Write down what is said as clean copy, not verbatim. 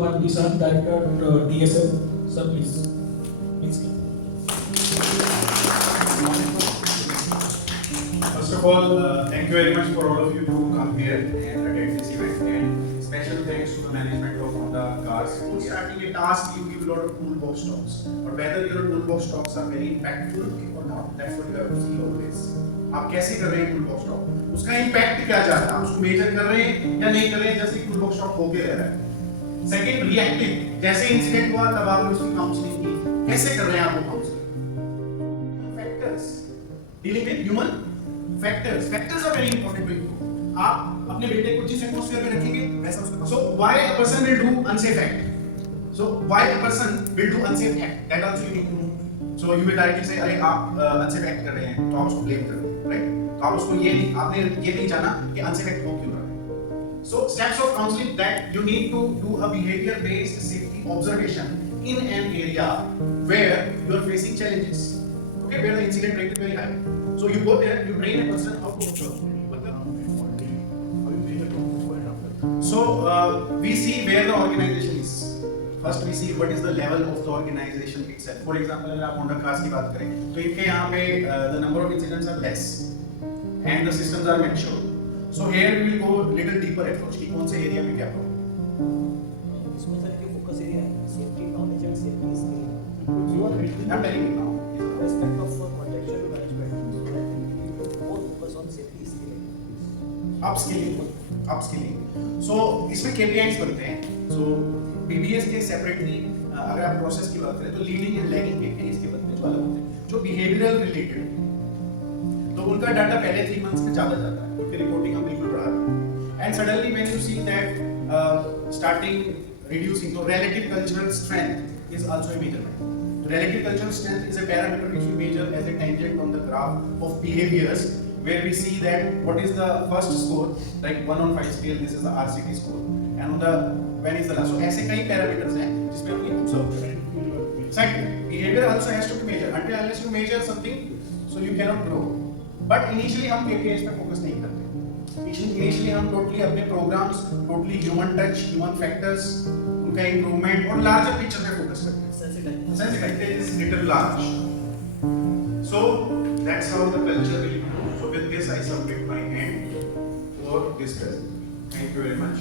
Tupan Nissan, Director DSL. Sir, please. Please. First of all, thank you very much for all of you to come here and attend this event. And special thanks to the management of Honda Cars. Starting a task, you give a lot of toolbox talks. Or whether your toolbox talks are very impactful or not, that's what you have to see always. आप कैसे कर रहे हैं toolbox talk, उसका इम्पैक्ट क्या चाहता है, आप उसको मेजर कर रहे हैं या नहीं कर रहे हैं, जैसे टूलबॉक्स टॉक होके रह रहा है. सेकंड, रिएक्टिव, जैसे इंसिडेंट हुआ तब आपने उसकी काउंसलिंग की, कैसे कर रहे हैं आप वो counselling. Factors, dealing with human factors are very important to you. आप अपने बेटे को जिस एटमॉस्फेयर में रखेंगे वैसा उसका. So why a person will do unsafe act, so why a person will do unsafe act, that also you need to know. So you will directly say अरे आप अनसेफ एक्ट कर रहे हैं तो आप उसको ब्लेम करो, राइट. तो आप उसको ये नहीं, आपने ये नहीं जाना कि अनसेफ एक्ट हो क्यों रहा है. So steps of counselling, that you need to do a behaviour based safety observation in an area where you are facing challenges, okay, where the incident rate is very high. So you go there, you train a person how to observe. So we see where the organization is. First we see what is the level of the organization itself. For example, अगर आप Honda Cars की बात करें तो इनके यहाँ पे the number of incidents are less and the systems are mature. So here we will go little deeper approach कि कौन से area में क्या problem. इसमें सर के फोकस एरिया है safety knowledge and safety skill. I'm telling you now. Respect of contextual management. So I think we need to more focus on safety skill. Upskilling. So इसमें KPIs बनते हैं. सो BBS के सेपरेटली अगर आप प्रोसेस की बात करें तो लीडिंग एंड लैगिंग KPIs के बनते हैं जो अलग होते हैं, जो बिहेवियरल रिलेटेड. तो उनका डाटा पहले 3 मंथ्स में ज्यादा जाता है, उनकी रिपोर्टिंग हम बिल्कुल बढ़ा देते हैं. And suddenly when you see that starting reducing, तो relative cultural strength is also a measurement. Relative cultural strength is a parameter which we measure as a tangent on the graph of behaviors, where we see that what is the first score, like 1 on 5 scale, this is the RCT score, and on the when is the last. So ऐसे कई parameters हैं जिसमें हम observe करें. Second, behavior also has to be measured. Until unless you measure something, so you cannot grow. But initially हम KPIs पे focus नहीं करते. Initially हम totally अपने programs, totally human touch, human factors, उनका improvement और larger picture पे focus करते हैं. Sensitization is little large. So that's how the culture will improve. So with this I submit my hand for this present. Thank you very much.